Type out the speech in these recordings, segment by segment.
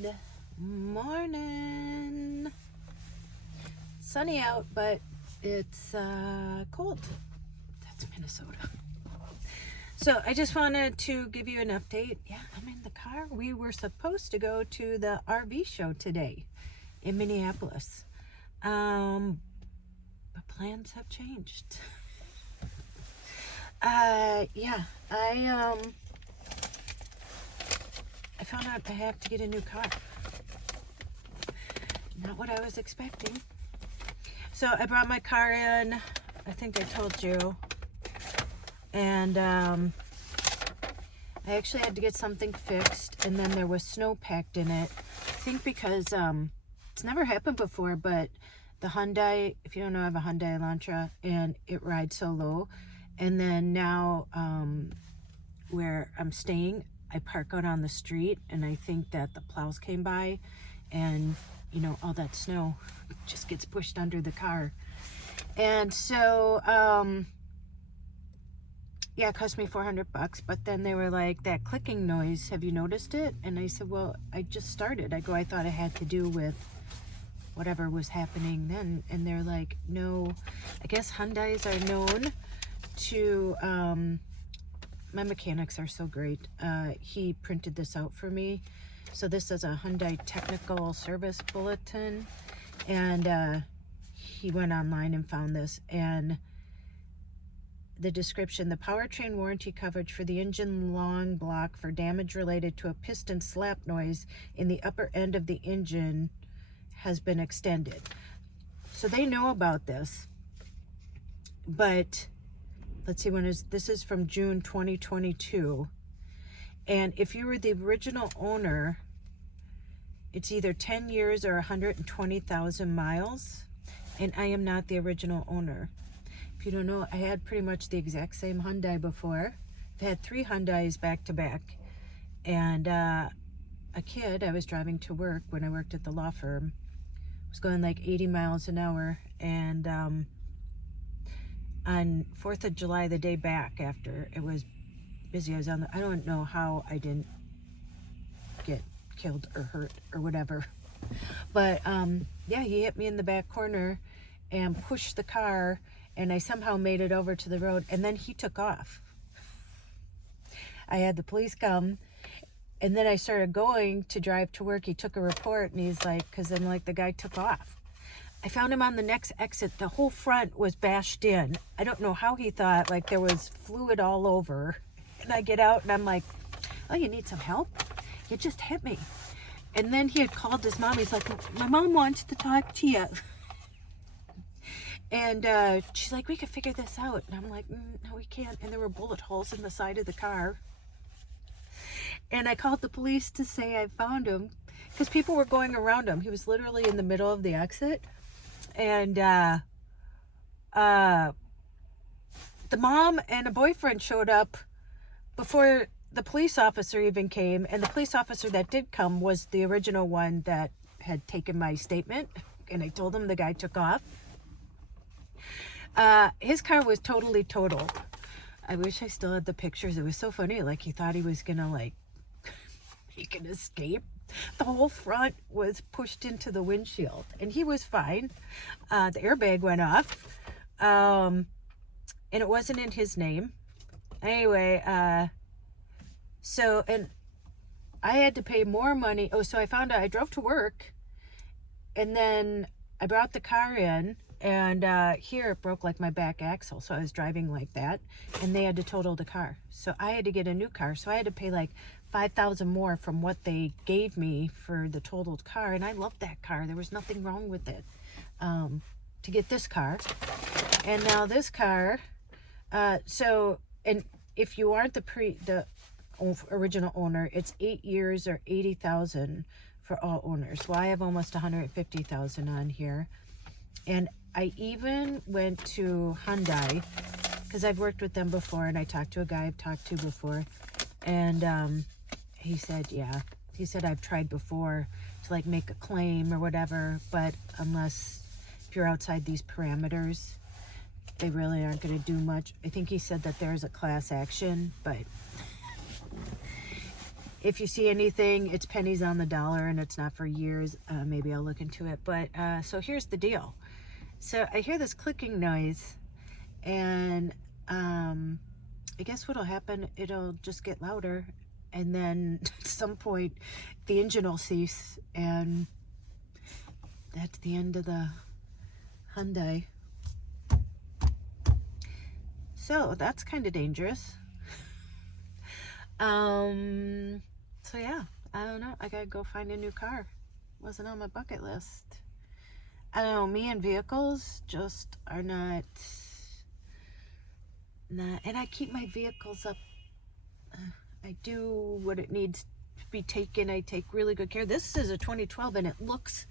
Good morning. Sunny out, but it's cold. That's Minnesota. So I just wanted to give you an update. Yeah, I'm in the car. We were supposed to go to the RV show today in Minneapolis. But plans have changed. I found out I have to get a new car. Not what I was expecting. So I brought my car in. I think I told you. And I actually had to get something fixed, and then there was snow packed in it. I think because it's never happened before, but the Hyundai, if you don't know, I have a Hyundai Elantra, and it rides so low. And then now where I'm staying, I park out on the street, and I think that the plows came by, and you know, all that snow just gets pushed under the car. And so yeah, it cost me $400, but then they were like, that clicking noise, have you noticed it? And I said, well, I just started. I thought it had to do with whatever was happening then. And they're like, no, I guess Hyundais are known to, my mechanics are so great. He printed this out for me. So this is a Hyundai Technical Service Bulletin. And he went online and found this. And the description, the powertrain warranty coverage for the engine long block for damage related to a piston slap noise in the upper end of the engine has been extended. So they know about this. But let's see, this is from June 2022. And if you were the original owner, it's either 10 years or 120,000 miles. And I am not the original owner. If you don't know, I had pretty much the exact same Hyundai before. I've had 3 Hyundais back to back. And a kid, I was driving to work when I worked at the law firm, was going like 80 miles an hour. And on 4th of July, the day back after, it was busy. I don't know how I didn't get killed or hurt or whatever. But yeah, he hit me in the back corner and pushed the car, and I somehow made it over to the road, and then he took off. I had the police come, and then I started going to drive to work. He took a report, and he's like, because then like the guy took off. I found him on the next exit. The whole front was bashed in. I don't know how he thought, like there was fluid all over. And I get out and I'm like, oh, you need some help? You just hit me. And then he had called his mom. He's like, my mom wants to talk to you. And she's like, we could figure this out. And I'm like, no, we can't. And there were bullet holes in the side of the car. And I called the police to say I found him because people were going around him. He was literally in the middle of the exit. And the mom and a boyfriend showed up before the police officer even came. And the police officer that did come was the original one that had taken my statement. And I told him the guy took off. His car was totally totaled. I wish I still had the pictures. It was so funny. Like he thought he was gonna like make an escape. The whole front was pushed into the windshield, and he was fine. The airbag went off, and it wasn't in his name. Anyway, so, and I had to pay more money. Oh, so I found out I drove to work, and then I brought the car in, and here it broke like my back axle. So I was driving like that, and they had to total the car. So I had to get a new car. So I had to pay like $5,000 more from what they gave me for the totaled car. And I loved that car. There was nothing wrong with it. To get this car. And now this car, so, and if you aren't the original owner, it's 8 years or 80,000 for all owners. Well, I have almost 150,000 on here. And I even went to Hyundai because I've worked with them before, and I talked to a guy I've talked to before, and he said, yeah, he said I've tried before to like make a claim or whatever, but if you're outside these parameters, they really aren't going to do much. I think he said that there's a class action, but if you see anything, it's pennies on the dollar and it's not for years. Maybe I'll look into it. But so here's the deal. So I hear this clicking noise, and I guess what'll happen, it'll just get louder, and then at some point the engine will cease, and that's the end of the Hyundai. So that's kind of dangerous. So yeah, I don't know. I gotta go find a new car. Wasn't on my bucket list. I don't know. Me and vehicles just are not. And I keep my vehicles up. I do what it needs to be taken. I take really good care. This is a 2012 and it looks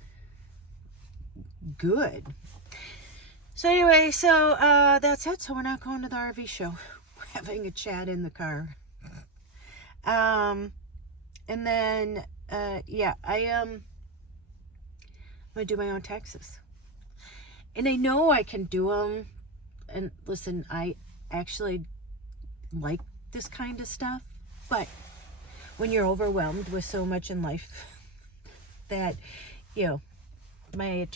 good. So anyway, so that's it. So we're not going to the RV show. We're having a chat in the car. And then, yeah, I'm gonna do my own taxes. And I know I can do them. And listen, I actually like this kind of stuff, but when you're overwhelmed with so much in life that, you know, my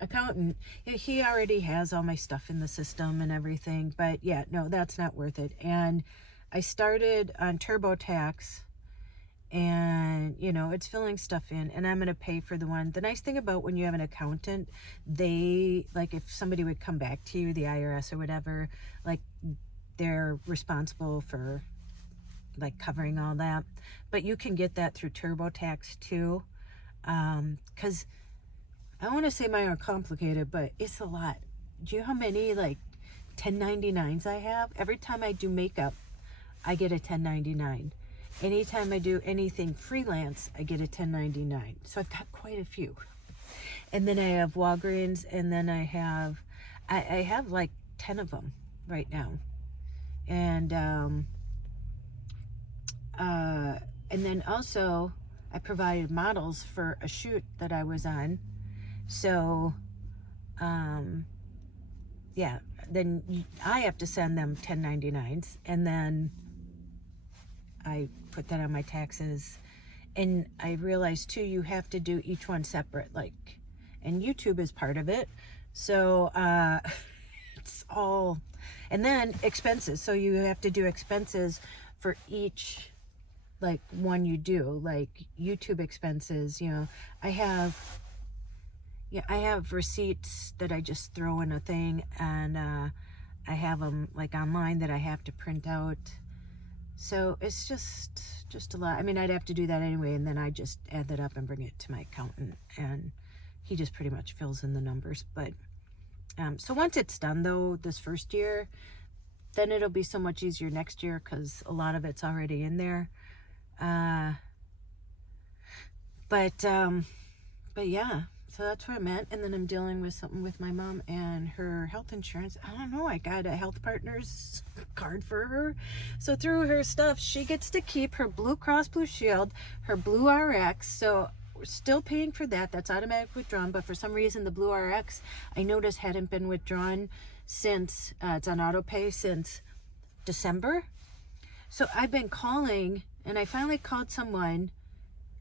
accountant, he already has all my stuff in the system and everything, but yeah, no, that's not worth it. And I started on TurboTax, and you know, it's filling stuff in, and I'm going to pay for the one. The nice thing about when you have an accountant, they, like, if somebody would come back to you, the IRS or whatever, like, they're responsible for like covering all that, but you can get that through TurboTax too. Because I want to say mine are complicated, but it's a lot. Do you know how many like 1099s I have? Every time I do makeup, I get a 1099. Anytime I do anything freelance, I get a 1099. So I've got quite a few. And then I have Walgreens, and then I have like 10 of them right now. And then also I provided models for a shoot that I was on. So yeah, then I have to send them 1099s, and then I put that on my taxes. And I realized too, you have to do each one separate, like, and YouTube is part of it. So it's all, and then expenses. So you have to do expenses for each, like, one you do, like YouTube expenses. You know, I have receipts that I just throw in a thing, and I have them like online that I have to print out. So it's just a lot. I mean, I'd have to do that anyway, and then I just add that up and bring it to my accountant, and he just pretty much fills in the numbers. But so once it's done though, this first year, then it'll be so much easier next year because a lot of it's already in there. But yeah, so that's where I'm at. And then I'm dealing with something with my mom and her health insurance. I don't know, I got a Health Partners card for her. So through her stuff, she gets to keep her Blue Cross Blue Shield, her Blue RX. So we're still paying for that. That's automatic withdrawn. But for some reason, the Blue RX, I noticed, hadn't been withdrawn since, it's on auto pay since December. So I've been calling, and I finally called someone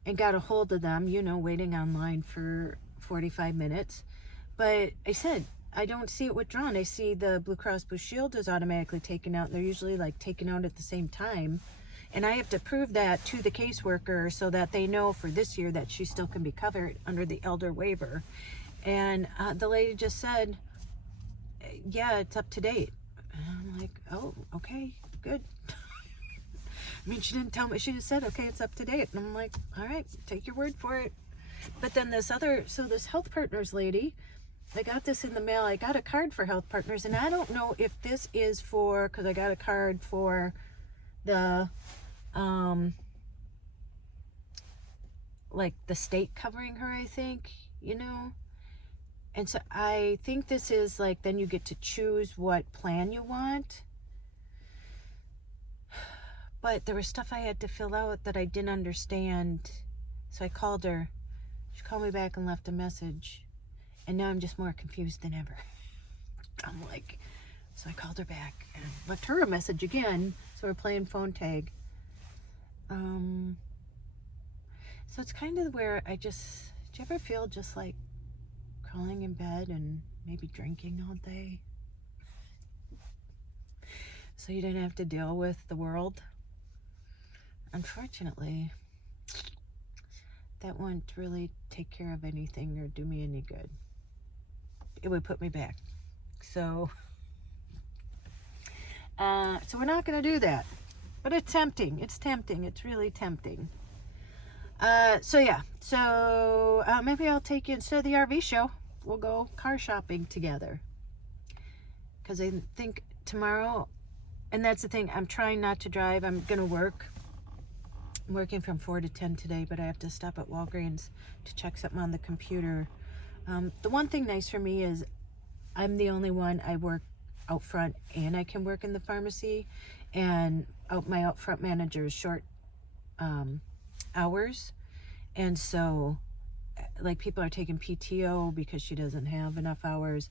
and got a hold of them, you know, waiting online for 45 minutes. But I said, I don't see it withdrawn. I see the Blue Cross Blue Shield is automatically taken out. And they're usually like taken out at the same time. And I have to prove that to the caseworker so that they know for this year that she still can be covered under the elder waiver. And the lady just said, yeah, it's up to date. And I'm like, oh, okay, good. I mean, she didn't tell me. She just said, okay, it's up to date. And I'm like, all right, take your word for it. But then this Health Partners lady, I got this in the mail. I got a card for Health Partners, and I don't know if this is for, because I got a card for the, like the state covering her, I think, you know. And so I think this is like, then you get to choose what plan you want. But there was stuff I had to fill out that I didn't understand. So I called her. She called me back and left a message. And now I'm just more confused than ever. I'm like, so I called her back and left her a message again. So we're playing phone tag. So it's kind of where do you ever feel just like crawling in bed and maybe drinking all day? So you didn't have to deal with the world? Unfortunately, that wouldn't really take care of anything or do me any good. It would put me back. So we're not going to do that. But it's tempting. It's tempting. It's really tempting. So maybe I'll take you, instead of the RV show, we'll go car shopping together. Because I think tomorrow, and that's the thing, I'm trying not to drive. I'm going to work. I'm working from 4 to 10 today, but I have to stop at Walgreens to check something on the computer. The one thing nice for me is I'm the only one. I work out front and I can work in the pharmacy, and my out front manager is short hours, and so like people are taking PTO because she doesn't have enough hours.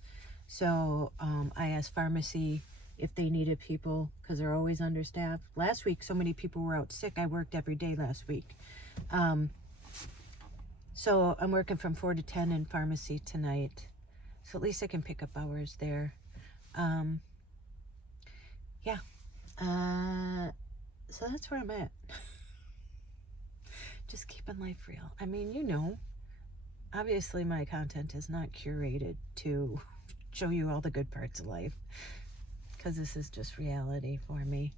So I asked pharmacy if they needed people because they're always understaffed. Last week so many people were out sick. I worked every day last week. So I'm working from 4 to 10 in pharmacy tonight, so at least I can pick up hours there. So that's where I'm at. Just keeping life real. I mean, obviously my content is not curated to show you all the good parts of life, because this is just reality for me.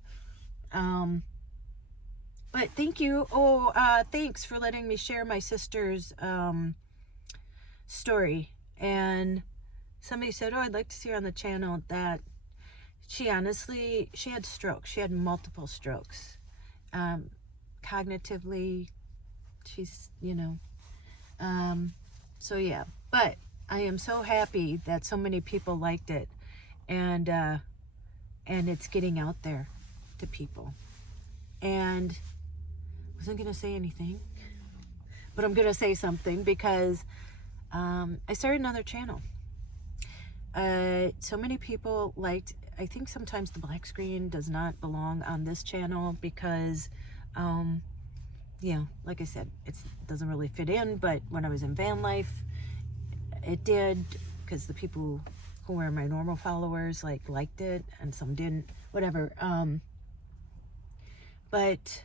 But thank you. Thanks for letting me share my sister's story. And somebody said, I'd like to see her on the channel. That she had strokes. She had multiple strokes. Cognitively, she's, so yeah. But I am so happy that so many people liked it, and it's getting out there to people. And I wasn't going to say anything, but I'm going to say something because I started another channel. So many people liked, I think sometimes the black screen does not belong on this channel because, like I said, it doesn't really fit in, but when I was in van life, it did, because the people who were my normal followers liked it and some didn't, whatever. But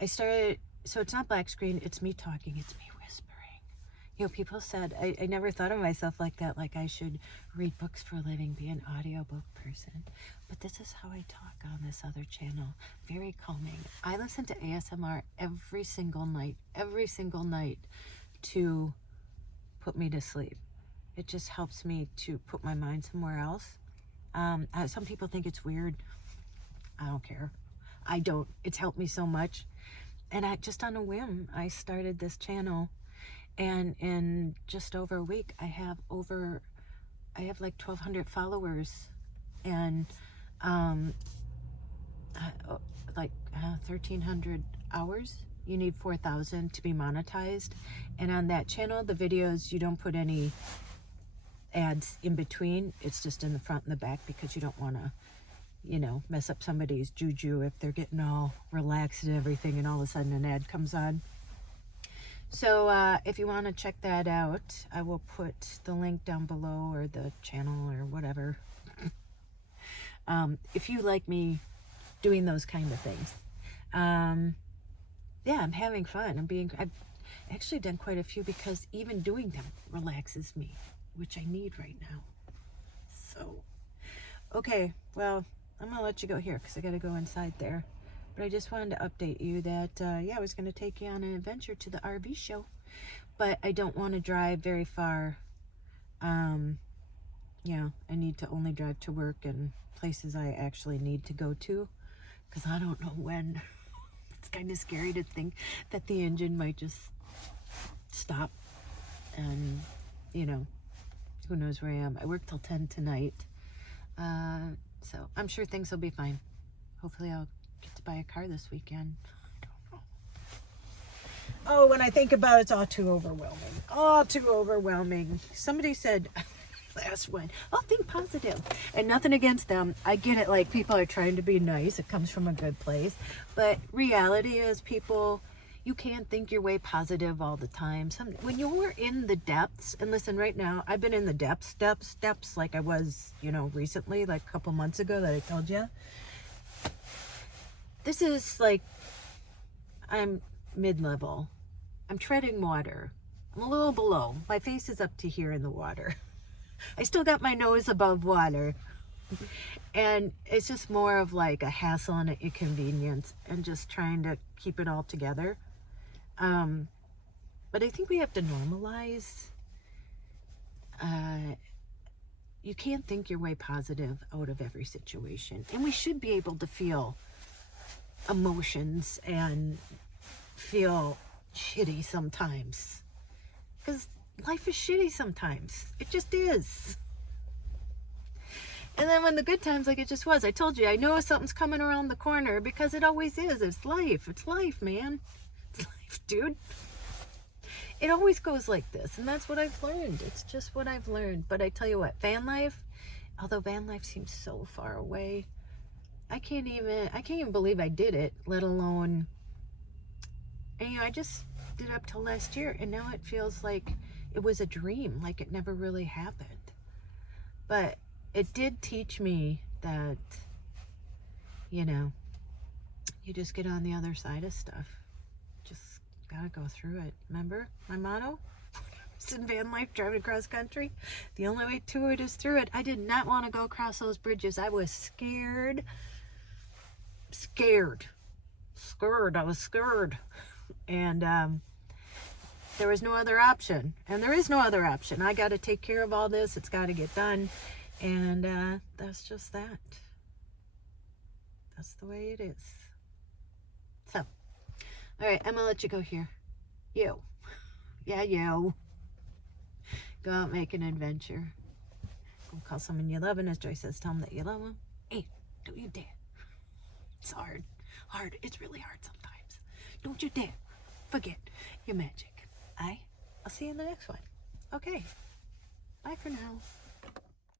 I started, so it's not black screen, it's me talking, it's me whispering. People said, I never thought of myself like that, like I should read books for a living, be an audiobook person. But this is how I talk on this other channel. Very calming. I listen to ASMR every single night to put me to sleep. It just helps me to put my mind somewhere else. Some people think it's weird. I don't care. I don't. It's helped me so much. And just on a whim, I started this channel, and in just over a week, I have like 1,200 followers, and 1,300 hours. You need 4,000 to be monetized. And on that channel, the videos, you don't put any ads in between. It's just in the front and the back, because you don't want to, mess up somebody's juju if they're getting all relaxed and everything, and all of a sudden an ad comes on. So if you want to check that out, I will put the link down below, or the channel, or whatever. If you like me doing those kind of things. Yeah, I'm having fun. I've actually done quite a few, because even doing them relaxes me, which I need right now. So, okay, well, I'm going to let you go here because I got to go inside there. But I just wanted to update you that, I was going to take you on an adventure to the RV show. But I don't want to drive very far. I need to only drive to work and places I actually need to go to, because I don't know when. It's kind of scary to think that the engine might just stop, and who knows where I am. I work till 10 tonight, so I'm sure things will be fine. Hopefully I'll get to buy a car this weekend. I don't know. Oh, when I think about it, it's all too overwhelming. Somebody said, last one. Oh, think positive. And nothing against them. I get it, like, people are trying to be nice. It comes from a good place. But reality is, people, you can't think your way positive all the time. When you're in the depths, and listen, right now, I've been in the depths, like I was, recently, like a couple months ago that I told you. This is like, I'm mid-level. I'm treading water. I'm a little below. My face is up to here in the water. I still got my nose above water. And it's just more of like a hassle and an inconvenience and just trying to keep it all together. But I think we have to normalize. You can't think your way positive out of every situation. And we should be able to feel emotions and feel shitty sometimes. Because life is shitty sometimes. It just is. And then when the good times, like it just was, I told you, I know something's coming around the corner because it always is. It's life. It's life, man. It's life, dude. It always goes like this. And that's what I've learned. It's just what I've learned. But I tell you what, van life, although van life seems so far away, I can't even believe I did it, let alone, and I just did it up till last year, and now it feels like it was a dream, like it never really happened. But it did teach me that, you just get on the other side of stuff. Just gotta go through it. Remember my motto? It's in van life, driving across country. The only way to it is through it. I did not want to go across those bridges. I was scared. I was scared. And there was no other option. And there is no other option. I got to take care of all this. It's got to get done. And that's just that. That's the way it is. So, all right, I'm going to let you go here. You. Yeah, you. Go out, make an adventure. Go call someone you love, and as Joy says, tell them that you love them. Hey, don't you dare. It's hard. It's really hard sometimes. Don't you dare forget your magic. I'll see you in the next one. Okay. Bye for now.